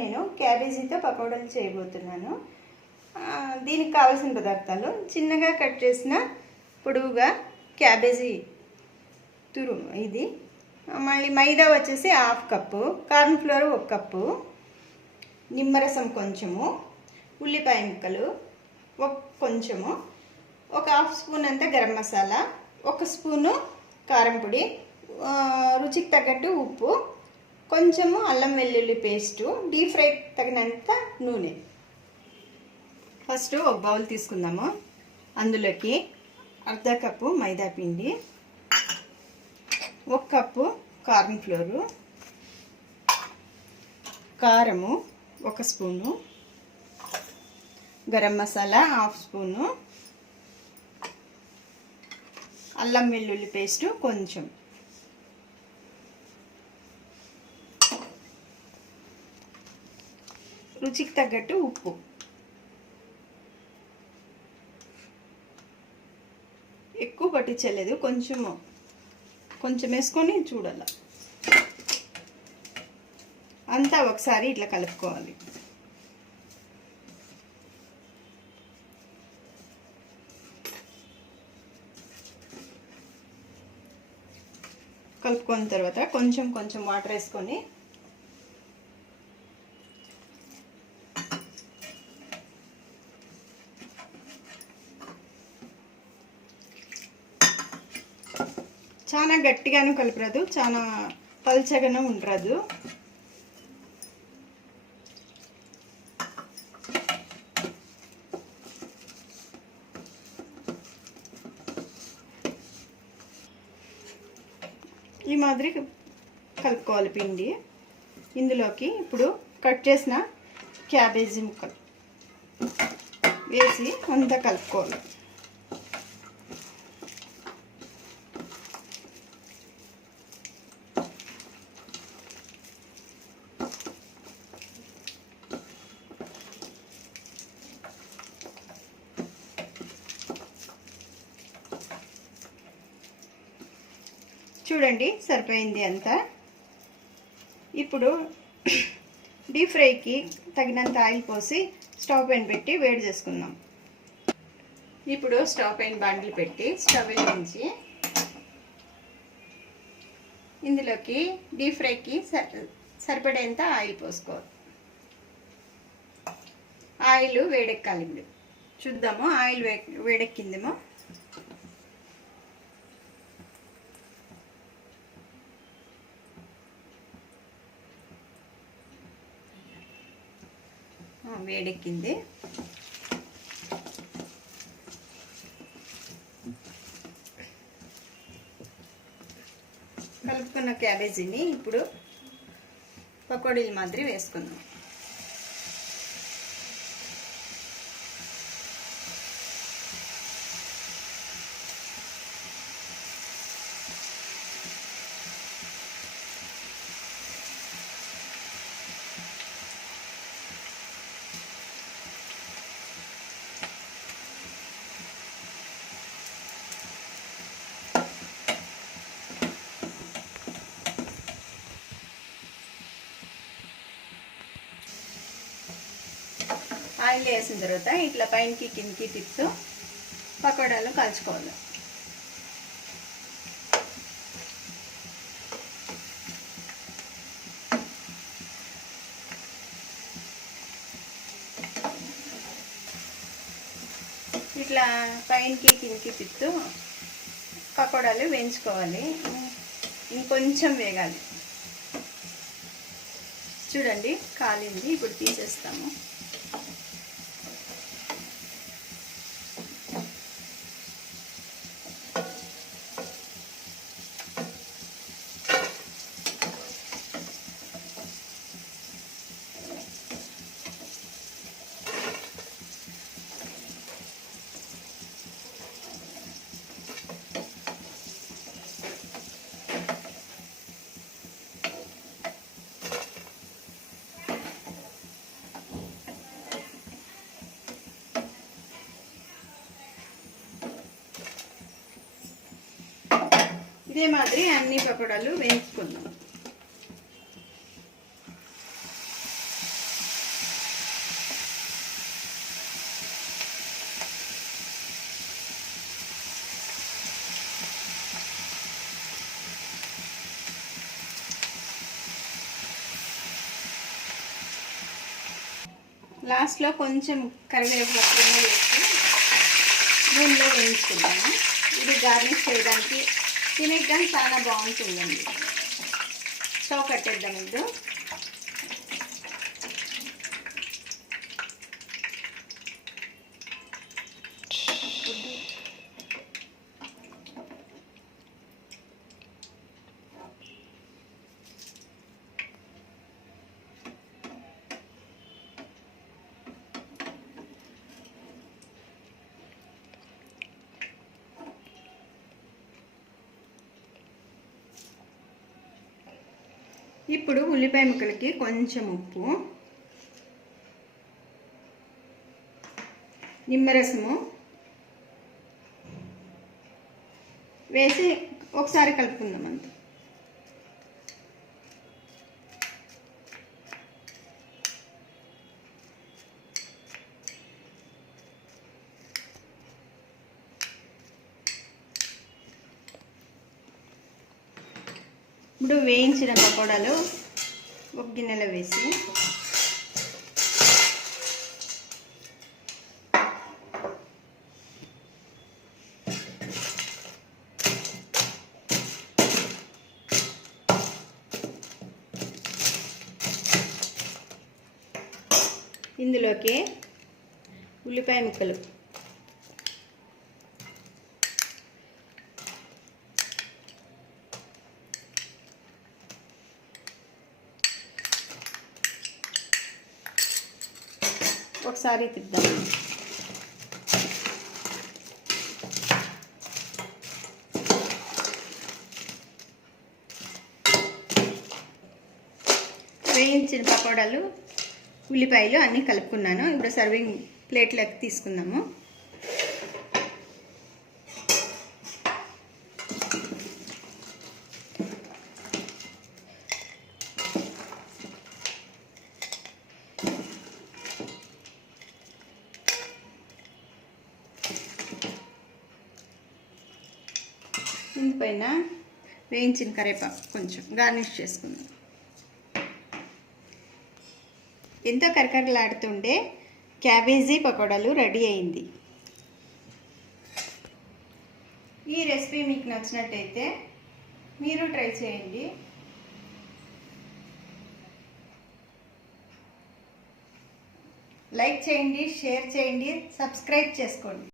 నేను క్యాబేజీతో పకోడాలు చేయబోతున్నాను. దీనికి కావాల్సిన పదార్థాలు: చిన్నగా కట్ చేసిన పొడవుగా క్యాబేజీ తురుము ఇది, మళ్ళీ మైదా వచ్చేసి 1/2 కప్పు, కార్న్ ఫ్లోర్ 1 కప్పు, నిమ్మరసం కొంచెము, ఉల్లిపాయ ముక్కలు కొంచెము, 1/2 స్పూన్ అంతా గరం మసాలా, 1 స్పూను కారం పొడి, రుచికి తగ్గట్టు ఉప్పు, కొంచెము అల్లం వెల్లుల్లి పేస్టు, డీప్ ఫ్రై తగినంత నూనె. ఫస్ట్ ఒక బౌల్ తీసుకుందాము. అందులోకి 1/2 కప్పు మైదా పిండి, 1 కప్పు కార్న్ ఫ్లోరు, కారము 1 స్పూను, గరం మసాలా 1/2 స్పూను, అల్లం వెల్లుల్లి పేస్టు కొంచెం, రుచికి తగ్గట్టు ఉప్పు. ఎక్కువ పట్టించలేదు, కొంచెం వేసుకొని చూడాలి. అంతా ఒకసారి ఇట్లా కలుపుకోవాలి. కలుపుకున్న తర్వాత కొంచెం వాటర్ వేసుకొని చాలా గట్టిగాను కలపరాదు, చాలా పల్చగాను ఉండరాదు. ఈ మాదిరి కలుపుకోవాలి పిండి. ఇందులోకి ఇప్పుడు కట్ చేసిన క్యాబేజీ ముక్కలు వేసి అంతా కలుపుకోవాలి. చూడండి, సరిపోయింది అంతా. ఇప్పుడు డీప్ ఫ్రైకి తగినంత ఆయిల్ పోసి స్టవ్ పైన పెట్టి వేడి చేసుకుందాం. ఇప్పుడు స్టవ్ పైన బాండిల్ పెట్టి స్టవ్ వెలిగించి ఇందులోకి డీప్ ఫ్రైకి సరిపడేంత ఆయిల్ పోసుకోవాలి. ఆయిల్ వేడెక్కాలి. ఇప్పుడు చూద్దాము ఆయిల్ వేడెక్కిందేమో. వేడెక్కింది. కలుపుకున్న క్యాబేజీని ఇప్పుడు పకోడీల మాదిరి వేసుకుందాం. ఆయిల్ వేసిన తర్వాత ఇట్లా పైనకి కిందకి తిప్పుతూ పకోడాలు కాల్చుకోవాలి. ఇట్లా పైనకి కిందకి తిప్పుతూ పకోడాలు వేయించుకోవాలి. ఇంకొంచెం వేగాలి. చూడండి, కాలింది. ఇప్పుడు తీసేస్తాము. ఇదే మాదిరి అన్ని పకోడాలు వేయించుకుందాం. లాస్ట్లో కొంచెం కరివేపాకు వేసి నూనెలో వేయించుకుందాము. ఇది గార్నిష్ చేయడానికి తినేయడానికి చాలా బాగుంటుందండి. స్టవ్ కట్టేద్దాం ఇప్పుడు. ఇప్పుడు ఉల్లిపాయ ముక్కలకి కొంచెం ఉప్పు, నిమ్మరసము వేసి ఒకసారి కలుపుకుందాం అంత. ఇప్పుడు వేయించిన పకోడాలు ఒక గిన్నెలో వేసి ఇందులోకి ఉల్లిపాయ ముక్కలు, ఒకసారి తిద్దాం. వేయించిన పకోడాలు, ఉల్లిపాయలు అన్నీ కలుపుకున్నాను. ఇప్పుడు సర్వింగ్ ప్లేట్లోకి తీసుకుందాము. ఇందుపైన వేయించిన కరివేపాకు కొంచెం గార్నిష్ చేసుకుందాం. ఎంతో కరకరలాడుతుండే క్యాబేజీ పకోడాలు రెడీ అయింది. ఈ రెసిపీ మీకు నచ్చినట్టయితే మీరు ట్రై చేయండి. లైక్ చేయండి, షేర్ చేయండి, సబ్స్క్రైబ్ చేసుకోండి.